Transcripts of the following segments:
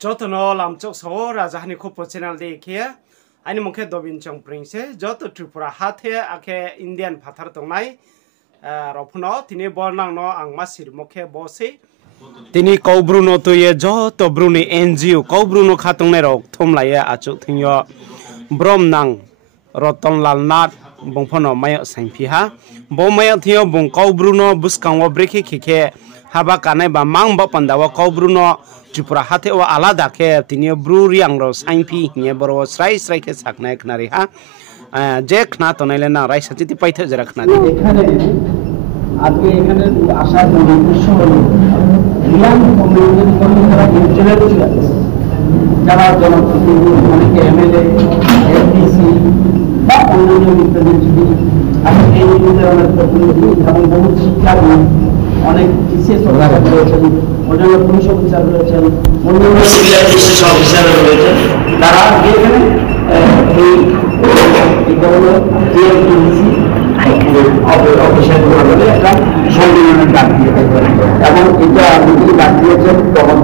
Jotono lamchok so rajahani khopo channel dekhiya ani mukhe dobin chong pringse joto Tripura hathe ake Indian phathar tongnai rofno tini bornang no ang masir mukhe bose tini Kaubruno toye joto bruni NGO Kaubruno khatongnai rok thomlaya achuk thingyo bromnang Rotonlal Nath bongphono mayo sangphiha bo mayo thiyo bong Kaubruno buskango breki khike haba kanai ba mang ba pandawa Kaubruno Tripura hate wa alada ke tini bruri ang ro sangphi hinge boro srai ke saknai knari ha je khna tonaile na rai sachiti paithe jara khna এখানে আজকে এখানে আসার জন্য উদ্দেশ্য হলো রিয়াং কমিউনিটির কর্মীরা internet ছিল যারা জনপ্রতিনিধি অনেকে এমএলএ এফডিসি বা অন্যান্য রিপ্রেজেন্টেটিভ আমি এই ধরনের প্রতিনিধি এবং বহু শিক্ষাবিদ অনেক টিসিএস অফিসার রয়েছেন অন্যান্য পুলিশ অফিসার রয়েছেন অন্যান্য সিভিল অ্যাডমিনিস্ট্রেশন অফিসার রয়েছেন তারা এখানে এই গভর্নর জিএমডিসি অফিসার বলে একটা সম্মেলনের ডাক দিয়েছে এবং এটা যিনি ডাক দিয়েছেন কমন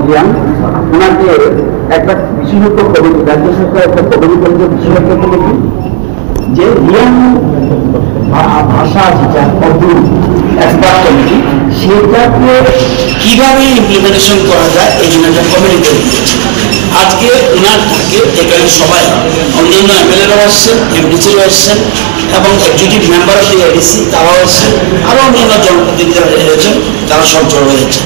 ওনাকে একটা বিশেষজ্ঞ কমিটি রাজ্য সরকার একটা কমিটি করেছে বিশেষজ্ঞ কমিটি যে রিয়াং ভাষা যেটা এক্সপার্ট কমিটি সেটাকে কিভাবে ইমপ্লিমেন্টেশন করা যায় এই জন্য একটা কমিটি করে দিয়েছে আজকে ওনার থাকে এখানে সবাই অন্যান্য এমএলএরাও আসছেন এমডিসিও আসছেন এবং executive member of the ADC তারাও আসছেন আরও অন্যান্য জনপ্রতিনিধিরা এসেছেন তারা সব জড়ো হয়েছেন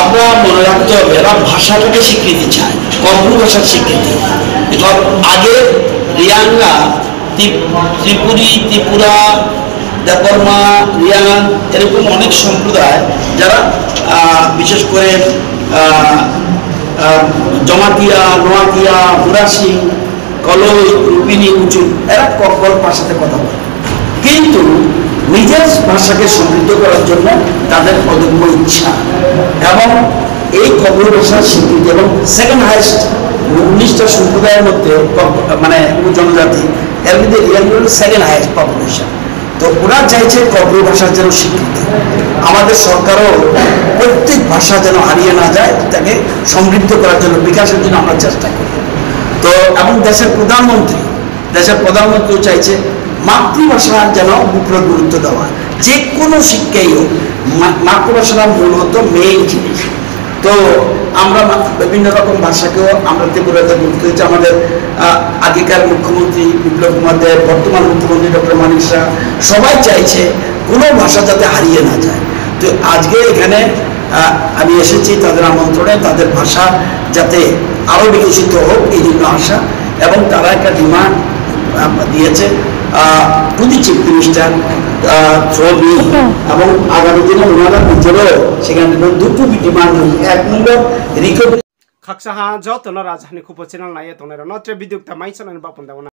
আমরা মনে রাখতে হবে এরা ভাষাটাকে স্বীকৃতি চায় কম্বু ভাষার স্বীকৃতি আগে রিয়াংরা ত্রিপুরী ত্রিপুরা দেববর্মা রিয়াং এরকম অনেক সম্প্রদায় যারা বিশেষ করে জমাতিয়া নোয়াতিয়া হুরাসিং কলই রূপিনী উঁচু এরা কব্বর ভাষাতে কথা বলে কিন্তু নিজের ভাষাকে সমৃদ্ধ করার জন্য তাদের অদম্য ইচ্ছা এবং এই কব্বর ভাষার স্বীকৃতি এবং সেকেন্ড হাইয়েস্ট 19টা সম্প্রদায়ের মধ্যে মানে জনজাতি এর মধ্যে রিয়াং সেকেন্ড হাইয়েস্ট পপুলেশন তো ওরা চাইছে কব্বর ভাষার যেন স্বীকৃতি আমাদের সরকারও প্রত্যেক ভাষা যেন হারিয়ে না যায় তাকে সমৃদ্ধ করার জন্য বিকাশের জন্য আমরা চেষ্টা করি তো এবং দেশের প্রধানমন্ত্রীও চাইছে মাতৃভাষার যেন উপরে গুরুত্ব দেওয়া যে কোনো শিক্ষাই হোক মাতৃভাষাটা মূলত মেইন জিনিস তো আমরা বিভিন্ন রকম ভাষাকেও আমরা ত্রিপুরাতে গুরুত্ব দিচ্ছি আমাদের আগেকার মুখ্যমন্ত্রী বিপ্লব কুমার দেব বর্তমান মুখ্যমন্ত্রী ডক্টর মানিক শাহ সবাই চাইছে কোনো ভাষা যাতে হারিয়ে না যায় তো আজকে এখানে আমি এসেছি তাদের আমন্ত্রণে তাদের ভাষা যাতে আরও বিকশিত হোক এই জন্য আসা এবং তারা একটা ডিমান্ড দিয়েছে টু দি চিফ মিনিস্টার ছবি এবং আগামী দিনে ওনারা নিজেরও সেখানে দুটো ডিমান্ড এক নম্বর khaksaha jotono rajahani khopo channel naiye tongnai ro notre biduk ta maisana ba punda